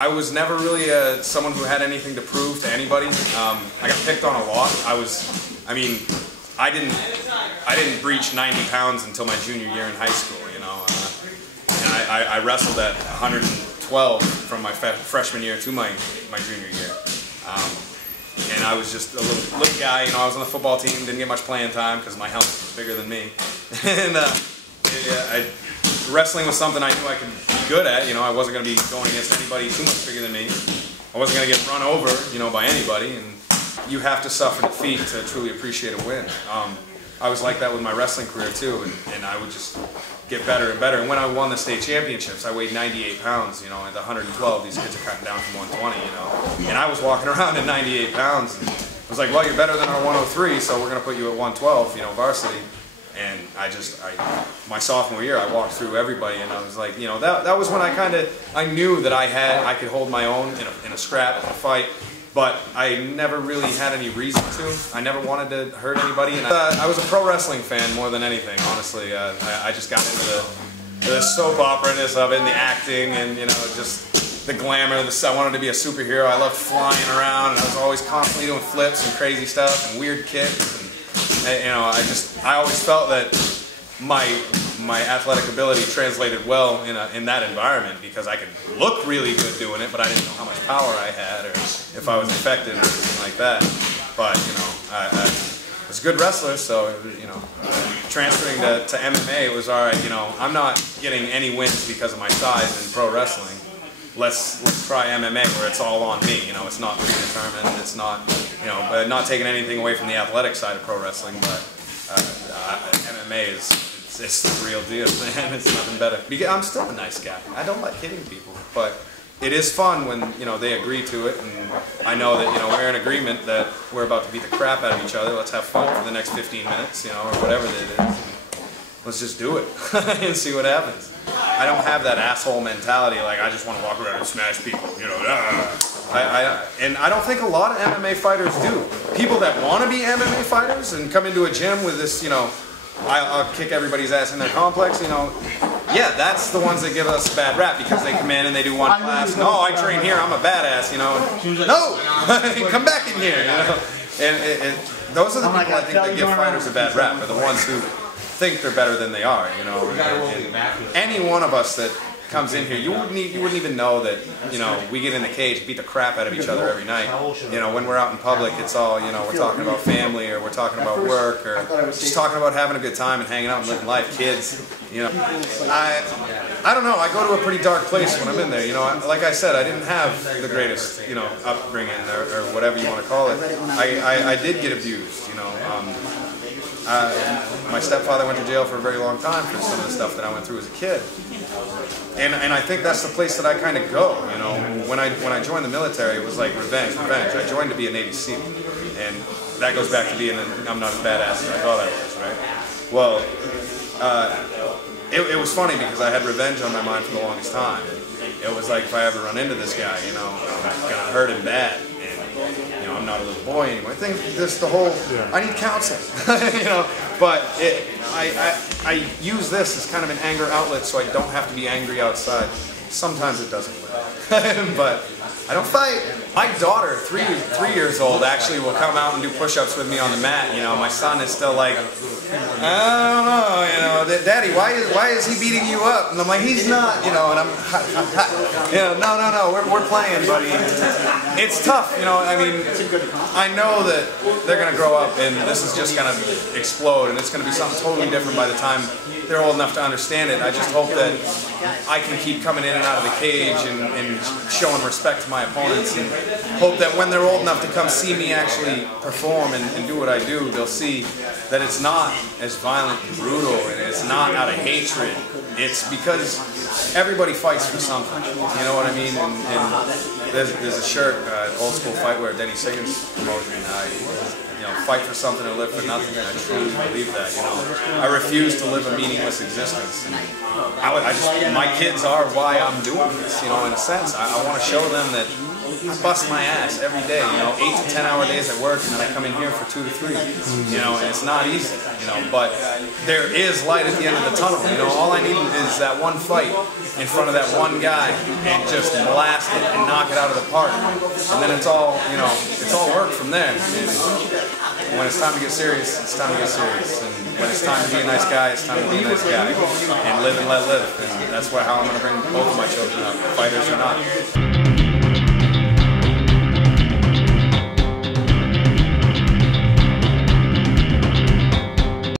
I was never really someone who had anything to prove to anybody. I got picked on a lot. I didn't breach 90 pounds until my junior year in high school, you know. And I wrestled at 112 from my freshman year to my junior year. And I was just a little guy, you know. I was on the football team, didn't get much playing time because my helmet was bigger than me. And wrestling was something I knew I could be good at. You know, I wasn't going to be going against anybody too much bigger than me. I wasn't going to get run over, you know, by anybody. And you have to suffer defeat to truly appreciate a win. I was like that with my wrestling career too, and I would just get better and better. And when I won the state championships, I weighed 98 pounds. You know, at the 112, these kids are cutting down from 120. You know, and I was walking around at 98 pounds. And I was like, well, you're better than our 103, so we're going to put you at 112. You know, varsity. And my sophomore year, I walked through everybody, and I was like, you know, that was when I knew that I could hold my own in a scrap, in a fight, but I never really had any reason to. I never wanted to hurt anybody, and I was a pro wrestling fan more than anything, honestly. I just got into the soap opera-ness of it, and the acting, and, you know, just the glamour. I wanted to be a superhero. I loved flying around, and I was always constantly doing flips and crazy stuff and weird kicks. And, you know, I always felt that my athletic ability translated well in that environment, because I could look really good doing it, but I didn't know how much power I had or if I was effective or anything like that. But, you know, I was a good wrestler, so, you know, transferring to MMA, it was all right. You know, I'm not getting any wins because of my size in pro wrestling. Let's try MMA where it's all on me. You know, it's not predetermined. It's not, you know, not taking anything away from the athletic side of pro wrestling, but MMA it's the real deal, man. It's nothing better. I'm still a nice guy. I don't like hitting people, but it is fun when, you know, they agree to it, and I know that, you know, we're in agreement that we're about to beat the crap out of each other. Let's have fun for the next 15 minutes, you know, or whatever it is. And let's just do it and see what happens. I don't have that asshole mentality, like I just want to walk around and smash people, you know. And I don't think a lot of MMA fighters do. People that want to be MMA fighters and come into a gym with this, you know, I'll kick everybody's ass in their complex, you know. Yeah, that's the ones that give us a bad rap because they come in and they do one class. No, I train here, I'm a badass, you know. No, come back in here, you know. And those are the people I think that give fighters a bad rap, are the ones who think they're better than they are, you know. And any one of us that comes in here, you wouldn't even know that, you know, we get in the cage, beat the crap out of each other every night. You know, when we're out in public, it's all, you know, we're talking about family, or we're talking about work, or just talking about having a good time and hanging out and living life, kids, you know. I don't know, I go to a pretty dark place when I'm in there, you know. Like I said, I didn't have the greatest, you know, upbringing, or whatever you want to call it. I did get abused, you know. My stepfather went to jail for a very long time for some of the stuff that I went through as a kid. And I think that's the place that I kind of go, you know. When I joined the military, it was like revenge. I joined to be a Navy SEAL. And that goes back to being I'm not as badass as I thought I was, right? Well, it was funny because I had revenge on my mind for the longest time. It was like, if I ever run into this guy, you know, I'm going to hurt him bad. And, you know, I'm not a little boy anymore. I think this, the whole, I need counseling, you know. But I use this as kind of an anger outlet so I don't have to be angry outside. Sometimes it doesn't work. But I don't fight. My daughter, three years old, actually will come out and do push-ups with me on the mat. You know, my son is still like, I don't know, you know, Daddy, why is he beating you up? And I'm like, he's not, you know, and I'm, you know, no, we're playing, buddy. It's tough, you know. I mean, I know that they're gonna grow up and this is just gonna explode, and it's gonna be something totally different by the time they're old enough to understand it. I just hope that I can keep coming in and out of the cage and showing respect to my opponents, and hope that when they're old enough to come see me actually perform and do what I do, they'll see that it's not as violent and brutal, and it's not out of hatred. It's because everybody fights for something, you know what I mean? And there's a shirt, old school fight wear, Denny Siggins promoted, you know, fight for something or live for nothing, and I truly believe that, you know. I refuse to live a meaningless existence, and my kids are why I'm doing this, you know, in a sense. I want to show them that I bust my ass every day, you know, 8 to 10 hour days at work, and then I come in here for 2 to 3, you know, and it's not easy, you know, but there is light at the end of the tunnel, you know. All I need is that one fight, fight in front of that one guy and just blast it and knock it out of the park. And then it's all, you know, it's all work from there. And when it's time to get serious, it's time to get serious. And when it's time to be a nice guy, it's time to be a nice guy. And live and let live. And that's how I'm going to bring both of my children up, fighters or not.